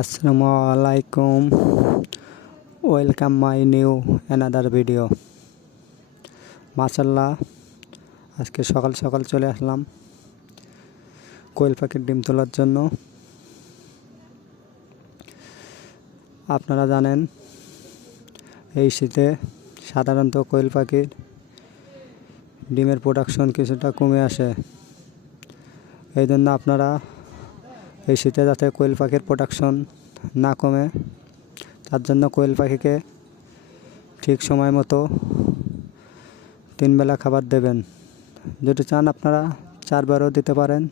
আসসালামু আলাইকুম, welcome my new another video. মাশাআল্লাহ, আজকে সকাল সকাল চলে আসলাম কোয়েল পাখির ডিম তোলার জন্য। আপনারা জানেন এই শীতে সাধারণত কোয়েল পাখির ডিমের প্রোডাকশন কিছুটা কমে আসে। এই জন্য আপনারা এই শীতে যাতে কোয়েল পাখির প্রোডাকশন না কমে, তার জন্য কোয়েল পাখিকে ঠিক সময় মতো 3 বেলা খাবার দেবেন। যদি চান আপনারা 4 বেলাও দিতে পারেন,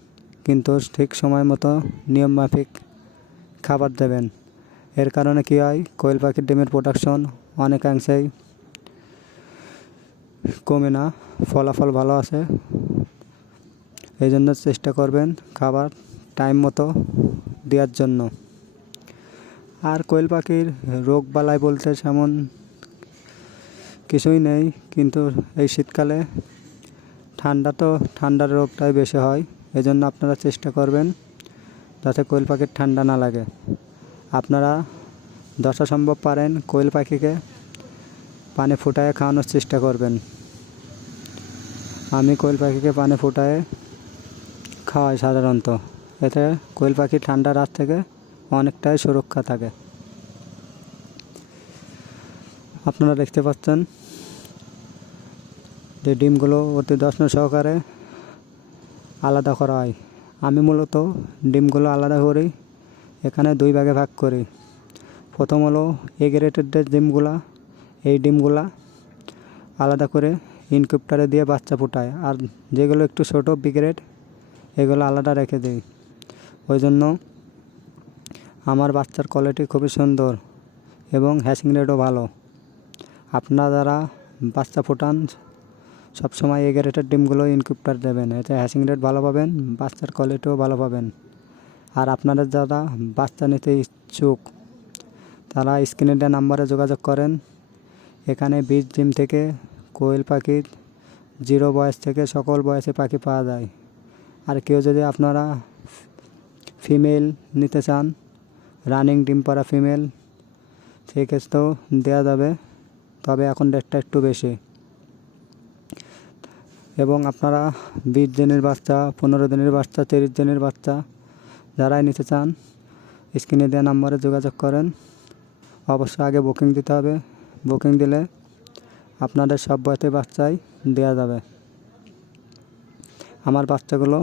কিন্তু ঠিক সময় মতো নিয়ম মাফিক খাবার দেবেন। এর কারণে কি হয়, কোয়েল পাখির ডিমের প্রোডাকশন অনেকাংশেই কমে না, ফলাফল ভালো আসে। এই জন্য চেষ্টা করবেন খাবার টাইম মতো দেওয়ার জন্য। আর কোয়েল পাখির রোগ বালাই বলতে তেমন কিছুই নেই, কিন্তু এই শীতকালে ঠান্ডার রোগটাই বেশি হয়। এই জন্য আপনারা চেষ্টা করবেন যাতে কোয়েল পাখির ঠান্ডা না লাগে। আপনারা যথাসম্ভব পারেন কোয়েল পাখিকে পানি ফুটায় খাওয়ানোর চেষ্টা করবেন। আমি কোয়েল পাখিকে পানি ফুটায় খাওয়াই সাধারণত, এতে কোয়েল পাখি ঠান্ডার হাত থেকে অনেকটাই সুরক্ষা থাকে। আপনারা দেখতে পাচ্ছেন যে ডিমগুলো অতি যত্ন সহকারে আলাদা করা হয়। আমি মূলত ডিমগুলো আলাদা করি, এখানে 2 ভাগে ভাগ করি। প্রথম হলো এ গ্রেডের যে ডিমগুলা, এই ডিমগুলা আলাদা করে ইনকিউবেটরে দিয়ে বাচ্চা ফোটায়, আর যেগুলো একটু ছোটো বি গ্রেড, এগুলো আলাদা রেখে দিই। ওই জন্য আমার বাচ্চার কোয়ালিটি খুবই সুন্দর এবং হ্যাচিং রেটও ভালো। আপনারা যারা বাচ্চা ফোটান সবসময় এ গ্রেডের ডিমগুলো ইনকিউবেটর দেবেন, এতে হ্যাচিং রেট ভালো পাবেন, বাচ্চার কোয়ালিটিও ভালো পাবেন। আর আপনারা যারা বাচ্চা নিতে ইচ্ছুক তারা স্ক্রিনে দেওয়া নাম্বারে যোগাযোগ করেন। এখানে 20 ডিম থেকে কোয়েল পাখির 0 বয়স থেকে সকল বয়সে পাখি পাওয়া যায়। আর কেউ যদি আপনারা ফিমেল নিতে চান, রানিং ডিম পাড়া ফিমেল, সেক্ষেত্রেও দেওয়া যাবে, তবে এখন রেটটা একটু বেশি। এবং আপনারা 20 দিনের বাচ্চা, 15 দিনের বাচ্চা, 30 দিনের বাচ্চা যারাই নিতে চান স্ক্রিনে দেওয়া নাম্বারে যোগাযোগ করেন। অবশ্যই আগে বুকিং দিতে হবে, বুকিং দিলে আপনাদের সব বয়সে বাচ্চাই দেওয়া যাবে। আমার বাচ্চাগুলো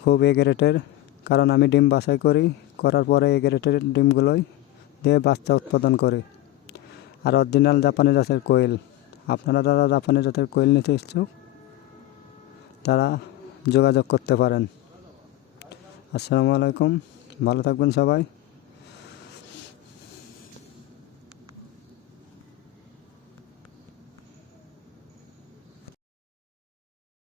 খুব এ গ্রেডের, কারণ আমি ডিম বাছাই করার পরে এ গ্রেডের ডিমগুলোই দিয়ে বাচ্চা উৎপাদন করি। আর অরিজিনাল জাপানি জাতের কোয়েল, আপনারা যারা জাপানি জাতের কোয়েল নিতে ইচ্ছুক তারা যোগাযোগ করতে পারেন। আসসালামু আলাইকুম, ভালো থাকবেন সবাই।